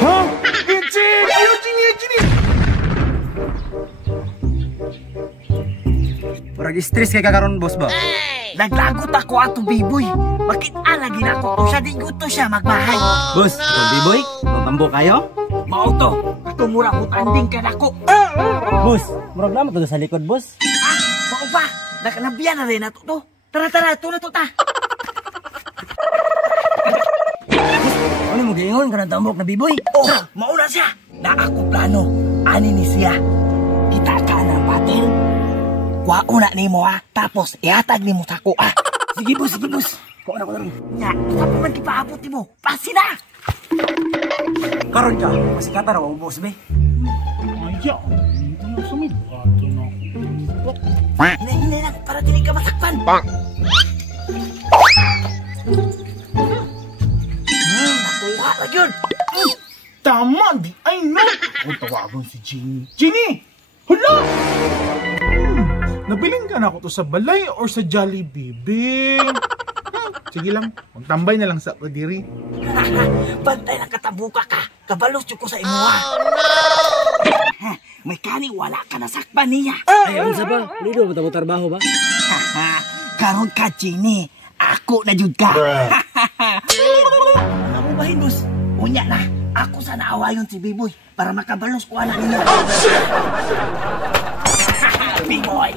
Ha? Inchik! Ayaw, Ginny! Parang stress kay kakaroon, boss ba? Naglagot ako ato, Biboy. Bakit alagin ako to siya? Di gusto siya magbahay. Boss, ito B-boy, matambo kayo? Mauto, ato mura ko tanding ka na ko. Boss, murag naman to sa likod, boss. Mao pa, nakanabiyan na rin ato to. Tara, ito na to ta. Ano mo giingon ka ng tambok na B-boy? Oh, mauna siya. Na ako plano, ani ni siya. Kita ka na patin. Kuha na ni mo ha, tapos ihatag ni mo sa ko ha. Sige, boss. Kuha na ko na rin. Nya, isa pa man kipaabot mo. Pasi na! Karon ka, masikata raw, boss, be. Ayaw, ano sumid? Ato na ako. Hinay lang, para dinig ka masaktan. Nakuha na yun. Tama, di ay na. Kung tawagon si Ginny. Ginny! Hala! Nabiling ka na ako to sa balay or sa Jollibee, be? Sige lang, magtambay na lang sa kadiri. Bantay lang katabuka ka. Kabalos ko sa imo ha. May kani wala ka nasakpan niya. Ay, ano sa ba? Lido, matamo trabaho ba? Karon ka, Ginny. Ako na jud ka. Alam mo ba, Hindos? Unya na. Ako sana awayon si Biboy para makabalos ko anak niya. Biboy!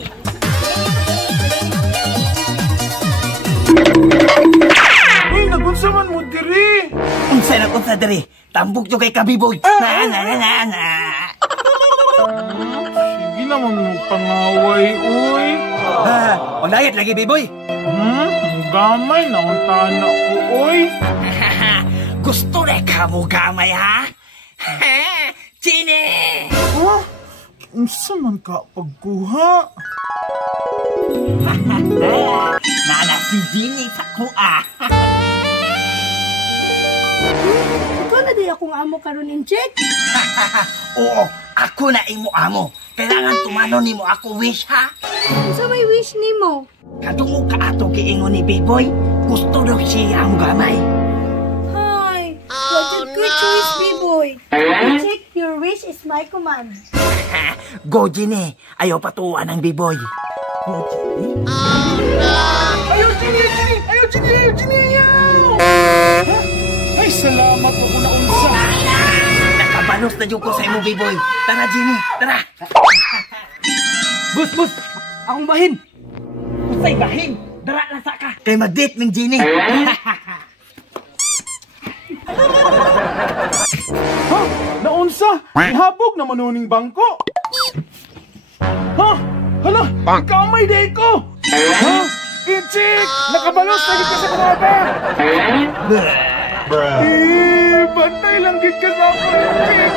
Uy, nagunsa man mo diri. Unsa diri? Tambok jud kay Kabiboy. Na. Sige naman mo pangaway, uy. Magdayat lagi, B-boy. Ang gamay na ang tana ko, uy. Gusto na ka mo gamay, ha? Ginny! Unsa man ka pagkuha? Nana si Ginny sa kuha. Ikaw na di akong amo karon Inchik. Oo, ako na imo amo. Kailangan tumano nimo ako wish, ha? Sa may wish nimo? Kadungog ka ato giingon ni Biboy. Gusto daw siya ang gamay. Hi, what a good wish, B-boy. Inchik, your wish is my command. Go, Ginny. Ayaw patuan ng Biboy. Go, Ginny. Ayaw, Ginny, ayaw! Ay, salamat ako na unsa. Nakabalos na ko sa imo, Biboy. Tara, Ginny. Tara. Boss, akong bahin. Usay bahin. Dara na sa ka. Kay mag-date ng Ginny. Ha? Naunsa? Ihabog na manuning bangko. Ha? Hala, kamay day ko. Ha? Inchik! Nakabalos na gid ka sa kumaba. Bantay lang gid ka sa ako, Inchik.